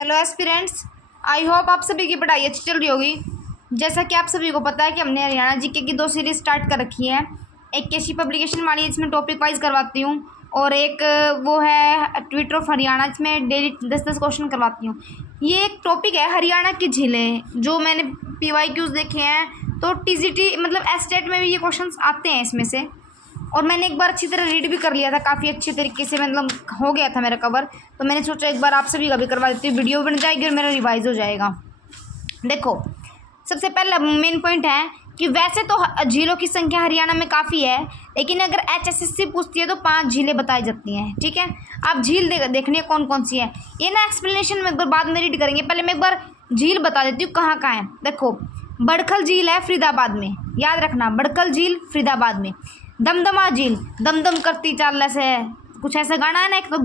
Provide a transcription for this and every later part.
Hello aspirants. I hope आप सभी की पढ़ाई अच्छी चल रही होगी। जैसा कि आप सभी को पता है कि हमने हरियाणा जीके की 2 सीरीज स्टार्ट कर रखी है। एक केसी पब्लिकेशन वाली इसमें टॉपिक वाइज करवाती हूँ और एक वो है ट्विटर ऑफ हरियाणा, इसमें डेली 10-10 क्वेश्चन करवाती हूँ। ये एक टॉपिक है हरियाणा की झीलें, जो मैंने PYQs देखे हैं तो TGT मतलब एस्टेट में भी ये क्वेश्चन आते हैं इसमें से। और मैंने एक बार अच्छी तरह रीड भी कर लिया था, काफ़ी अच्छे तरीके से मतलब हो गया था मेरा कवर। तो मैंने सोचा एक बार आप सभी का भी करवा देती हूँ, वीडियो बन जाएगी और मेरा रिवाइज हो जाएगा। देखो, सबसे पहला मेन पॉइंट है कि वैसे तो झीलों की संख्या हरियाणा में काफ़ी है, लेकिन अगर HSSC पूछती है तो 5 झीलें बताई जाती हैं। ठीक है, आप झील देखनी है कौन कौन सी है, ये ना एक्सप्लेनेशन में एक बार बाद में रीड करेंगे। पहले मैं एक बार झील बता देती हूँ कहाँ कहाँ है। देखो, बड़खल झील है फरीदाबाद में, याद रखना, बड़खल झील फरीदाबाद में। दमदमा झील, दमदम करती चाल से कुछ ऐसा गाना है ना एक, तो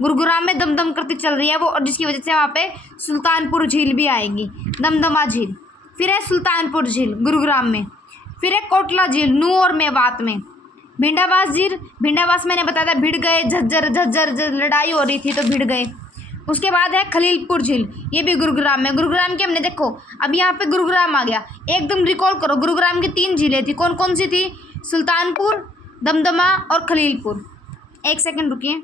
गुरुग्राम में दमदम करती चल रही है वो, और जिसकी वजह से वहाँ पे सुल्तानपुर झील भी आएगी, दमदमा झील। फिर है सुल्तानपुर झील गुरुग्राम में। फिर है कोटला झील नूह और मेवात में। भिंडावास झील, भिंडावास मैंने बताया था भिड़ गए, झज्जर लड़ाई हो रही थी तो भिड़ गए। उसके बाद है खलीलपुर झील, ये भी गुरुग्राम में। गुरुग्राम की हमने देखो अब यहाँ पे गुरुग्राम आ गया, एकदम रिकॉल करो। गुरुग्राम की 3 झीलें थी, कौन कौन सी थी? सुल्तानपुर, दमदमा और खलीलपुर। एक सेकंड रुकिए।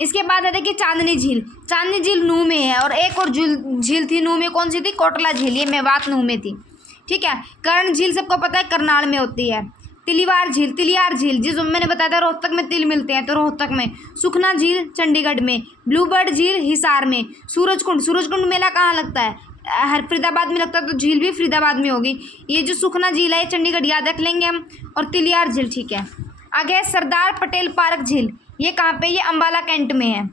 इसके बाद है देखिए चांदनी झील, चांदनी झील नूह में है। और एक और झील थी नूह में, कौन सी थी? कोटला झील, ये मेवात नूह में थी। ठीक है, कर्ण झील सबको पता है करनाल में होती है। तिलिवार झील, तिलियार झील जिस मैंने बताया था रोहतक में तिल मिलते हैं तो रोहतक में। सुखना झील चंडीगढ़ में। ब्लूबर्ड झील हिसार में। सूरजकुंड, सूरजकुंड मेला कहाँ लगता है? हर फरीदाबाद में लगता है, तो झील भी फरीदाबाद में होगी। ये जो सुखना झील है चंडीगढ़, याद रख लेंगे हम। और तिलियार झील, ठीक है। आगे है सरदार पटेल पार्क झील, ये कहाँ पे? ये अम्बाला कैंट में है।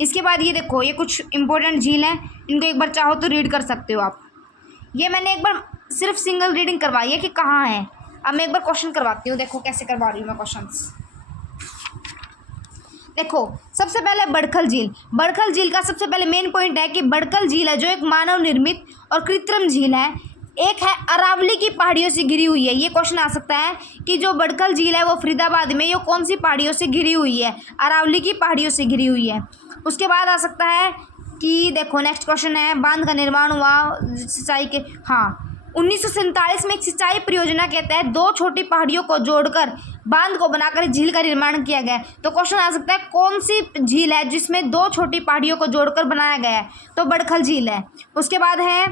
इसके बाद ये देखो, ये कुछ इंपॉर्टेंट झील हैं, इनको एक बार चाहो तो रीड कर सकते हो आप। ये मैंने एक बार सिर्फ सिंगल रीडिंग करवाई है कि कहाँ है। अब मैं एक बार क्वेश्चन करवाती हूँ, देखो कैसे करवा रही हूँ मैं क्वेश्चंस। देखो, सबसे पहले बड़खल झील। बड़खल झील का सबसे पहले मेन पॉइंट है कि बड़खल झील है जो एक मानव निर्मित और कृत्रिम झील है। एक है अरावली की पहाड़ियों से घिरी हुई है। ये क्वेश्चन आ सकता है कि जो बड़खल झील है वो फरीदाबाद में, ये कौन सी पहाड़ियों से घिरी हुई है? अरावली की पहाड़ियों से घिरी हुई है। उसके बाद आ सकता है कि देखो नेक्स्ट क्वेश्चन है, बांध का निर्माण हुआ सिंचाई के, हाँ 1947 में एक सिंचाई परियोजना के तहत 2 छोटी पहाड़ियों को जोड़कर बांध को बनाकर झील का निर्माण किया गया है। तो क्वेश्चन आ सकता है कौन सी झील है जिसमें 2 छोटी पहाड़ियों को जोड़कर बनाया गया है? तो बड़खल झील है। उसके बाद है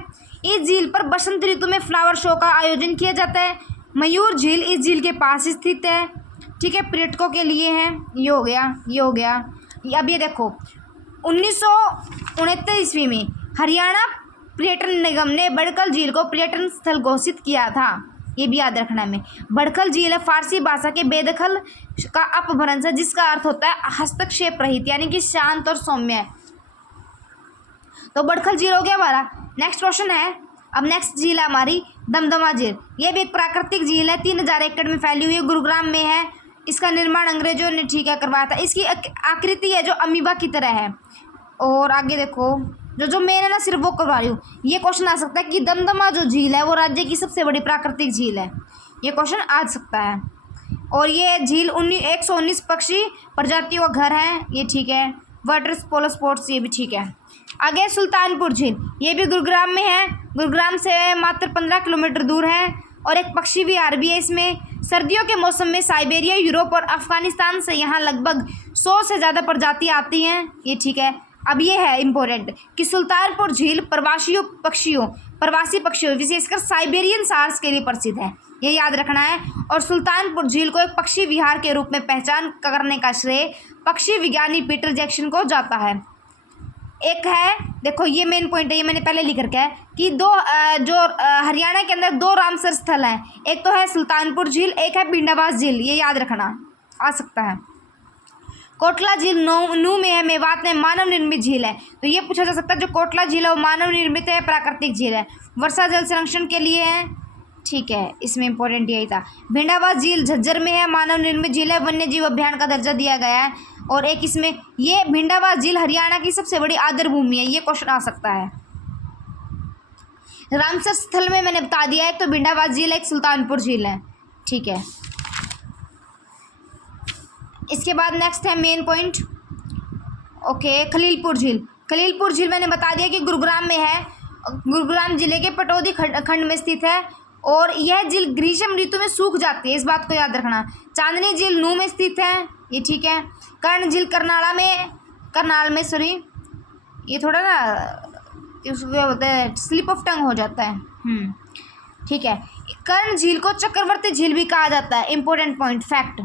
इस झील पर बसंत ऋतु में फ्लावर शो का आयोजन किया जाता है। मयूर झील इस झील के पास स्थित है। ठीक है, पर्यटकों के लिए है। ये हो गया, ये हो गया। अब ये देखो, 1969 ईस्वी में हरियाणा पर्यटन निगम ने बड़खल झील को पर्यटन स्थल घोषित किया था। ये भी याद रखना है। बड़खल झील है फारसी भाषा के बेदखल का अपभ्रंश है, जिसका अर्थ होता है हस्तक्षेप रहित, यानी कि शांत और सौम्य। तो बड़खल झील हो गया हमारा। नेक्स्ट क्वेश्चन है, अब नेक्स्ट झील है हमारी दमदमा झील। ये भी एक प्राकृतिक झील है, 3000 एकड़ में फैली हुई है, गुरुग्राम में है। इसका निर्माण अंग्रेजों ने ठीक है करवाया था। इसकी आकृति है जो अमीबा की तरह है। और आगे देखो, जो मेन है ना सिर्फ वो करवा रही हूँ। ये क्वेश्चन आ सकता है कि दमदमा जो झील है वो राज्य की सबसे बड़ी प्राकृतिक झील है, ये क्वेश्चन आ सकता है। और ये झील 119 पक्षी प्रजातियों का घर है, ये ठीक है। वाटर पोलो स्पोर्ट्स, ये भी ठीक है। आगे सुल्तानपुर झील, ये भी गुरुग्राम में है, गुरुग्राम से मात्र 15 किलोमीटर दूर है। और एक पक्षी विहार भी है इसमें। सर्दियों के मौसम में साइबेरिया, यूरोप और अफगानिस्तान से यहाँ लगभग 100 से ज़्यादा प्रजातियाँ आती हैं, ये ठीक है। अब ये है इम्पोर्टेंट कि सुल्तानपुर झील प्रवासी पक्षियों विशेषकर साइबेरियन सार्स के लिए प्रसिद्ध है, ये याद रखना है। और सुल्तानपुर झील को एक पक्षी विहार के रूप में पहचान करने का श्रेय पक्षी विज्ञानी पीटर जैक्सन को जाता है। एक है, देखो ये मेन पॉइंट है, ये मैंने पहले लिख रखा है कि हरियाणा के अंदर 2 रामसर स्थल हैं। एक तो है सुल्तानपुर झील, एक है भिंडावास झील, ये याद रखना आ सकता है। कोटला झील नूह में है, मेवात में मानव निर्मित झील है। तो ये पूछा जा सकता है जो कोटला झील है वो मानव निर्मित है, प्राकृतिक झील है, वर्षा जल संरक्षण के लिए है, ठीक है। इसमें इंपॉर्टेंट यही था। भिंडावास झील झज्जर में है, मानव निर्मित झील है, वन्य जीव अभियान का दर्जा दिया गया है। और एक इसमें ये भिंडावास झील हरियाणा की सबसे बड़ी आर्द्र भूमि है, ये क्वेश्चन आ सकता है। रामसर स्थल में मैंने बता दिया, एक तो भिंडावास झील है, एक सुल्तानपुर झील है, ठीक है। इसके बाद नेक्स्ट है मेन पॉइंट, ओके, खलीलपुर झील। खलीलपुर झील मैंने बता दिया कि गुरुग्राम में है, गुरुग्राम जिले के पटौदी खंड में स्थित है और यह झील ग्रीष्म ऋतु में सूख जाती है, इस बात को याद रखना। चांदनी झील नू में स्थित है, ये ठीक है। कर्ण झील करनाल में सॉरी, ये थोड़ा ना उसको बोलते हैं स्लिप ऑफ टंग हो जाता है, ठीक है। कर्ण झील को चक्रवर्ती झील भी कहा जाता है, इंपॉर्टेंट पॉइंट फैक्ट।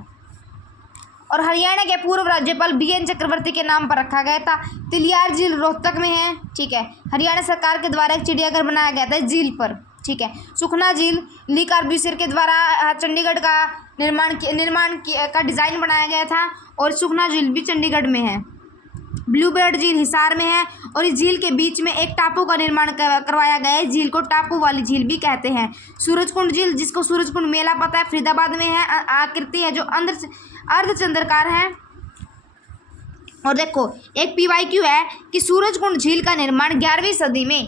और हरियाणा के पूर्व राज्यपाल BN चक्रवर्ती के नाम पर रखा गया था। तिलियार झील रोहतक में है, ठीक है। हरियाणा सरकार के द्वारा एक चिड़ियाघर बनाया गया था झील पर, ठीक है। सुखना झील ली कार्ब्यूसियर के द्वारा चंडीगढ़ का निर्माण का डिज़ाइन बनाया गया था और सुखना झील भी चंडीगढ़ में है। ब्लूबर्ड झील हिसार में है और इस झील के बीच में एक टापू का निर्माण करवाया गया है। झील को टापू वाली झील भी कहते हैं। सूरजकुंड झील, जिसको सूरजकुंड मेला पता है, फरीदाबाद में है। आकृति है जो अर्धचंद्राकार है। और देखो एक PYQ है कि सूरजकुंड झील का निर्माण 11वीं सदी में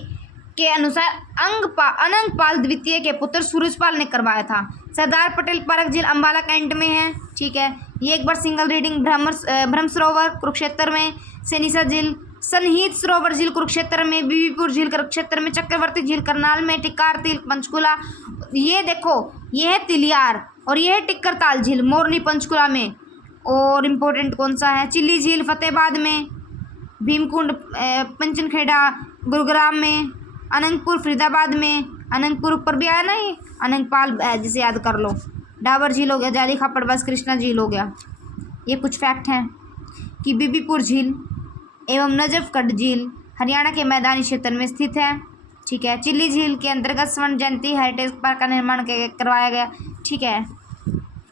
के अनुसार अनंगपाल द्वितीय के पुत्र सूरजपाल ने करवाया था। सरदार पटेल पार्क झील अम्बाला कैंट में है, ठीक है। ये एक बार सिंगल रीडिंग। ब्रह्म सरोवर कुरुक्षेत्र में, सेनिसा झील, सनहीत सरोवर झील कुरुक्षेत्र में, बीबीपुर झील कुरुक्षेत्र में, चक्रवर्ती झील करनाल में, टिक्कर झील पंचकुला, ये देखो ये है तिलियार और ये है टिक्कर झील मोरनी पंचकुला में। और इम्पोर्टेंट कौन सा है, चिल्ली झील फतेहाबाद में, भीमकुंड पंचनखेड़ा गुरुग्राम में, अनंतपुर फरीदाबाद में, अनंतपुर ऊपर भी आया ना, ये अनंतपाल जिसे याद कर लो। डाबर झील हो गया, जाली खापड़ बस कृष्णा झील हो गया। ये कुछ फैक्ट हैं कि बीबीपुर झील एवं नजफगढ़ झील हरियाणा के मैदानी क्षेत्र में स्थित है, ठीक है। चिल्ली झील के अंतर्गत स्वर्ण जयंती हेरिटेज पार्क का निर्माण करवाया गया, ठीक है।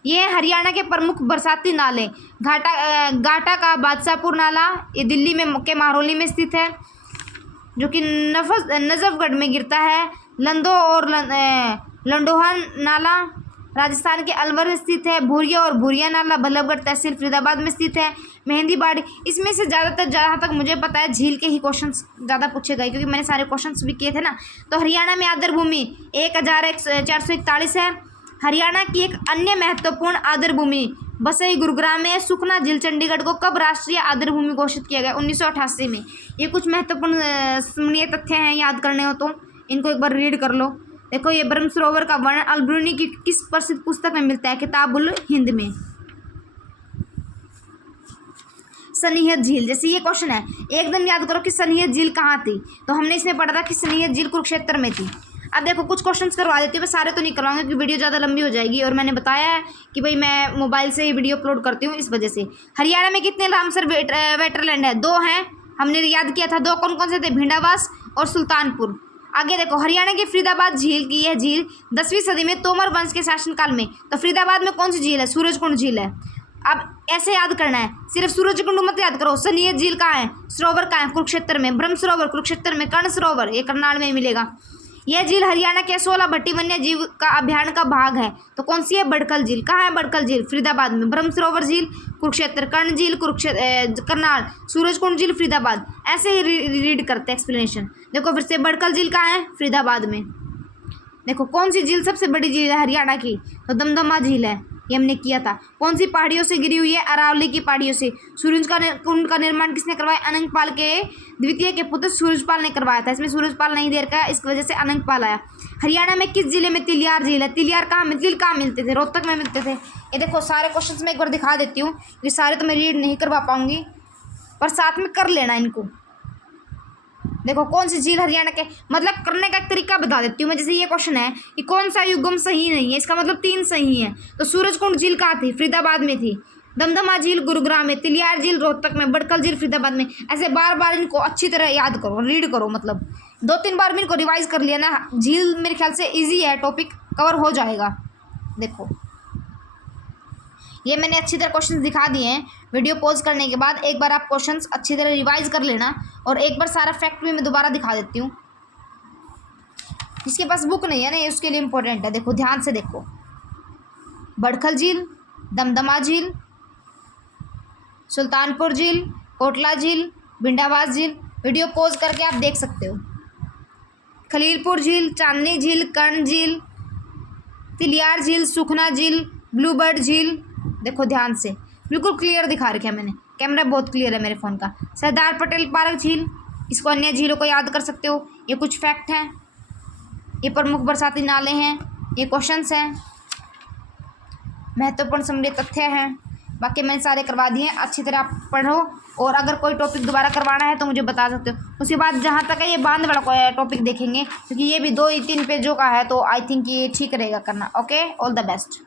ये हरियाणा के प्रमुख बरसाती नाले, घाटा का बादशाहपुर नाला, ये दिल्ली में के महरौली में स्थित है जो कि नजफगढ़ में गिरता है। लंदो और लंडोहा नाला राजस्थान के अलवर में स्थित है। भूरिया और भूरिया नाला बल्लभगढ़ तहसील फरीदाबाद में स्थित है। मेहंदी बाड़ी, इसमें से ज़्यादातर जहाँ तक मुझे पता है झील के ही क्वेश्चंस ज़्यादा पूछे गए क्योंकि मैंने सारे क्वेश्चंस भी किए थे ना। तो हरियाणा में आर्द्र भूमि 1441 है। हरियाणा की एक अन्य महत्वपूर्ण आर्द्र भूमि बसई गुरुग्राम में। सुखना झील चंडीगढ़ को कब राष्ट्रीय आर्द्र भूमि घोषित किया गया, 1988 में। ये कुछ महत्वपूर्ण स्मरणीय तथ्य हैं, याद करने हो तो इनको एक बार रीड कर लो। देखो ये ब्रह्म सरोवर का वर्णन अल-बिरूनी की किस प्रसिद्ध पुस्तक में मिलता है, किताबुल हिंद में। सनीहत झील, जैसे ये क्वेश्चन है एकदम याद करो कि सनीहत झील कहाँ थी, तो हमने इसमें पढ़ा था कि सनीहत झील कुरुक्षेत्र में थी। अब देखो कुछ क्वेश्चंस करवा देती हूँ, मैं सारे तो नहीं करवाऊंगी क्योंकि वीडियो ज़्यादा लंबी हो जाएगी और मैंने बताया है कि भाई मैं मोबाइल से ही वीडियो अपलोड करती हूँ, इस वजह से। हरियाणा में कितने रामसर वेटरलैंड है, 2 हैं, हमने याद किया था। 2 कौन कौन से थे, भिंडावास और सुल्तानपुर। आगे देखो हरियाणा की फरीदाबाद झील की, यह झील 10वीं सदी में तोमर वंश के शासनकाल में, तो फरीदाबाद में कौन सी झील है, सूरजकुंड झील है। अब ऐसे याद करना है, सिर्फ सूरजकुंड मत याद करो। सनीहत झील कहाँ है, सरोवर कहाँ है, कुरुक्षेत्र में। ब्रह्म सरोवर कुरुक्षेत्र में। कर्ण सरोवर ये करनाल में मिलेगा। यह झील हरियाणा के 16 भट्टी वन्य जीव का अभ्यारण्य का भाग है, तो कौन सी है, बड़कल झील। कहाँ है बड़कल झील, फरीदाबाद में। ब्रह्म सरोवर झील कुरुक्षेत्र, कर्ण झील करनाल, सूरजकुंड झील फरीदाबाद। ऐसे ही रीड करते एक्सप्लेनेशन। देखो फिर से बड़कल झील कहाँ है, फरीदाबाद में। देखो कौन सी झील सबसे बड़ी झील है हरियाणा की, तो झील है, ये हमने किया था। कौन सी पहाड़ियों से गिरी हुई है, अरावली की पहाड़ियों से। सूरज का कुंड का निर्माण किसने करवाया, अनंगपाल के द्वितीय के पुत्र सूरजपाल ने करवाया था। इसमें सूरजपाल नहीं दे रखा है, इस वजह से अनंगपाल आया। हरियाणा में किस जिले में तिलियार झील है, तिलियार कहाँ मिलते थे, रोहतक में मिलते थे। ये देखो सारे क्वेश्चंस मैं एक बार दिखा देती हूँ, ये सारे तो मैं रीड नहीं करवा पाऊंगी पर साथ में कर लेना इनको। देखो कौन सी झील हरियाणा के, मतलब करने का एक तरीका बता देती हूँ मैं। जैसे ये क्वेश्चन है कि कौन सा युग्म सही नहीं है, इसका मतलब 3 सही है। तो सूरजकुंड झील कहाँ थी, फरीदाबाद में थी। दमदमा झील गुरुग्राम में, तिलियार झील रोहतक में, बड़कल झील फरीदाबाद में। ऐसे बार बार इनको अच्छी तरह याद करो, रीड करो, मतलब 2-3 बार भी इनको रिवाइज कर लिया ना। झील मेरे ख्याल से ईजी है, टॉपिक कवर हो जाएगा। देखो ये मैंने अच्छी तरह क्वेश्चंस दिखा दिए हैं। वीडियो पॉज करने के बाद एक बार आप क्वेश्चंस अच्छी तरह रिवाइज कर लेना और एक बार सारा फैक्ट भी मैं दोबारा दिखा देती हूँ। जिसके पास बुक नहीं है ना, ये उसके लिए इम्पोर्टेंट है। देखो ध्यान से देखो, बड़खल झील, दमदमा झील, सुल्तानपुर झील, कोटला झील, भिंडावास झील। वीडियो पॉज करके आप देख सकते हो। खलीलपुर झील, चांदनी झील, कर्ण झील, तिलियार झील, सुखना झील, ब्लूबर्ड झील। देखो ध्यान से, बिल्कुल क्लियर दिखा रखा है मैंने, कैमरा बहुत क्लियर है मेरे फ़ोन का। सरदार पटेल पार्क झील, इसको अन्य झीलों को याद कर सकते हो। ये कुछ फैक्ट हैं, ये प्रमुख बरसाती नाले हैं, ये क्वेश्चंस हैं, महत्वपूर्ण समुद्री तथ्य हैं। बाकी मैंने सारे करवा दिए हैं, अच्छी तरह आप पढ़ो। और अगर कोई टॉपिक दोबारा करवाना है तो मुझे बता सकते हो। उसके बाद जहाँ तक है ये बांध वाला कोई टॉपिक देखेंगे, क्योंकि ये भी 2 ही 3 पेजों का है, तो आई थिंक ये ठीक रहेगा करना। Okay, all the best.